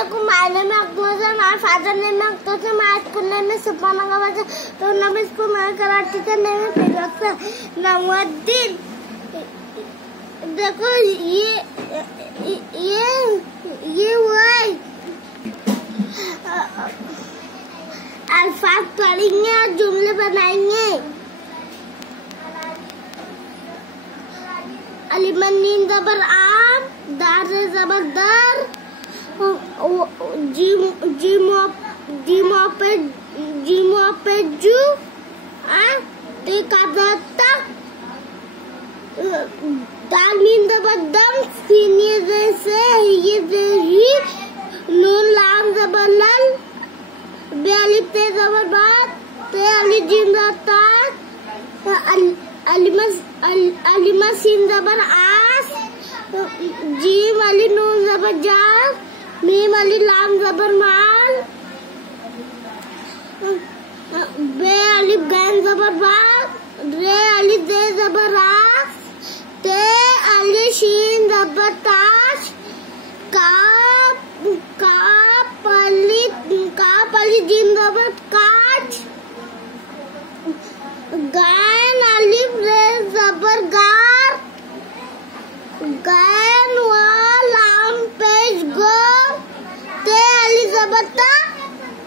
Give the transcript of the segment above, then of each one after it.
Assalamualaikum. My name is Akbar. My father name is Akbar. My school name is Supanaga. तो नम इसको मैं karate का name है फिर नवाजुद्दीन। देखो ये हुआ है अल्फाज पढ़ेंगे और जुमले बनाएंगे। अलिमनीन जबर आम, दार से जबर दर, जीमो पे जू, ते काज़ाता, दालीन जबर दम, सीनिये जैसे ये जैसी, नून लाम जबर लल, बेअलिफ ते जबर बात, ते अली जीम जबर अलिमा सीन जबर आस, जीम अली नून जबर जास, मीम अली लाम जबर माल, बे अली गैन जबर बात, रे अली दे जबर रास, ते अली शीन जबर ताश, काप अली जीम जबर काच, गैन अलिफ रे जबर गार, गैन व लाम पेश गो, ते अली जबर ता,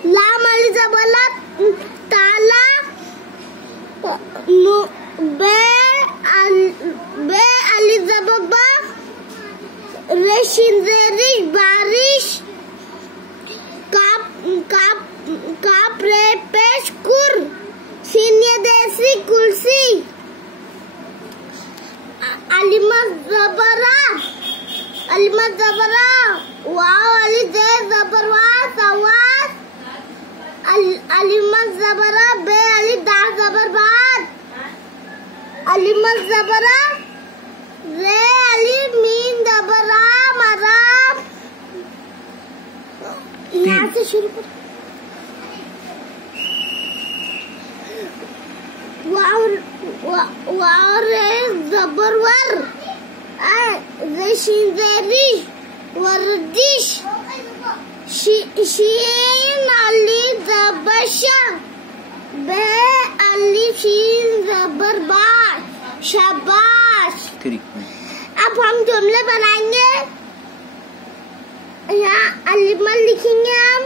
लाम अली जबर ला, ताला, बे अली जबर बा, रेशिन जेरिश बारिश, काप रे पेश कुर, सीनिये देसी कुर्सी, अलिमा जबरा, वाव अली दे जबर वास आवाज, अलिमा जबरा, बे अली दार जबर बात, अलिमा जबरा, रे अली मीन जबरा मराम। यहाँ से शुरू कर। वाव रे जबर वर, रेशिन जेरिश वर्दिश, शीन अली जबर शा, बे अली शीन जबर बार, शाबाश। अब हम जुमले बनाएंगे। यहाँ अलिमा लिखेंगे हम,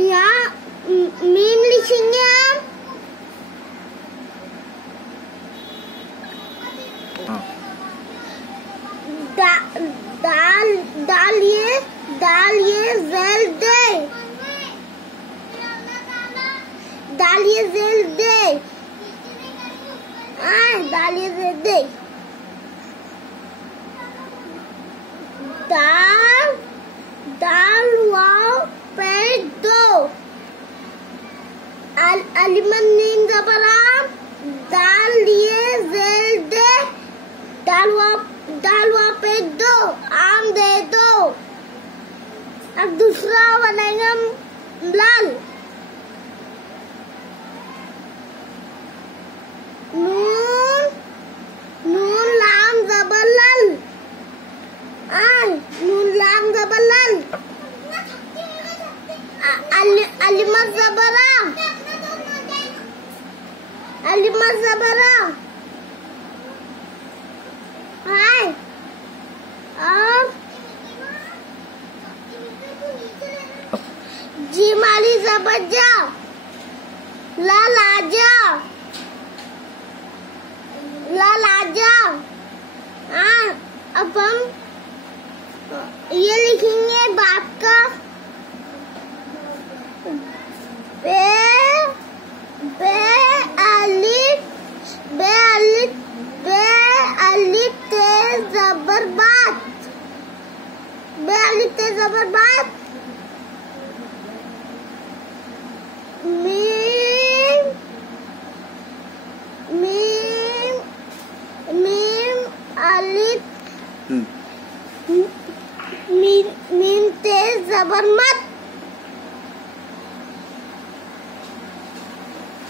यहाँ मीम लिखेंगे हम, दाल ये जेल दे, दाल ये जेल दे, दाल ये जेल दे, दाल वाव पे दो, अलिमन नीम जबराम, दाल लिए जेल दे, दाल वाव पे दो, आम दे दो। अब दूसरा बनाएंगे हम लाल, नून लाम जबर लल, नून लाम जबर लल, अलिमा जबरा, अलिमा जबरा, जीम अली जबर जा, लाल आजा, लाल आजा। अब हम ये लिखेंगे बात का, बे अलिफ ते जबर बात, बे अलिफ ते जबर बात, मीम अलिफ मीम ते जबर मत,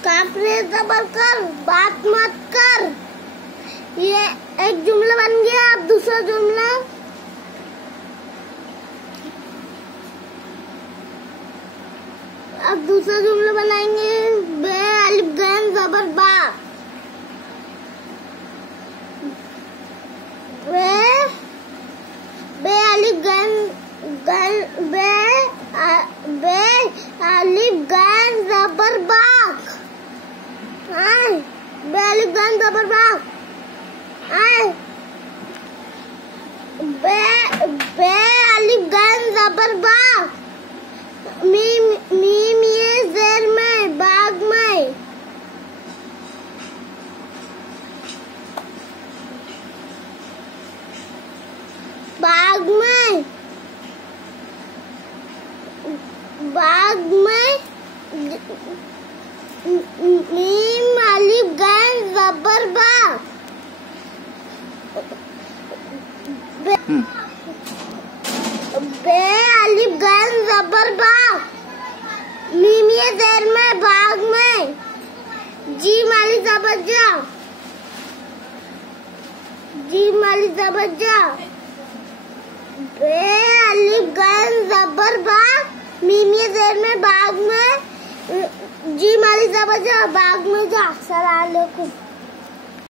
काफ रे जबर कर, बात मत कर। ये एक जुमला बन गया। अब दूसरा जुमला, अब दूसरा जुमला बनाएंगे। बे अलिफ गैन ज़बर बा। बे अलिफ गैन बे अलिफ गैन ज़बर बाक। बे अलिफ गैन ज़बर बाक। बे अलिफ गैन ज़बर बाक। मीम ये ज़ेर में बाग में। बाग में मीम अलिफ गैन ज़बर बा। बे अलिफ गैन ज़बर बा। मीम ये ज़ेर में बाग में। जीम अलिफ ज़बर जा। जीम अलिफ ज़बर जा। बे अलिफ गैन ज़बर बा। मीम ये ज़ेर में बाग में। जीम अलिफ ज़बर जा बाग में जा। अस्सलाम वालेकुम।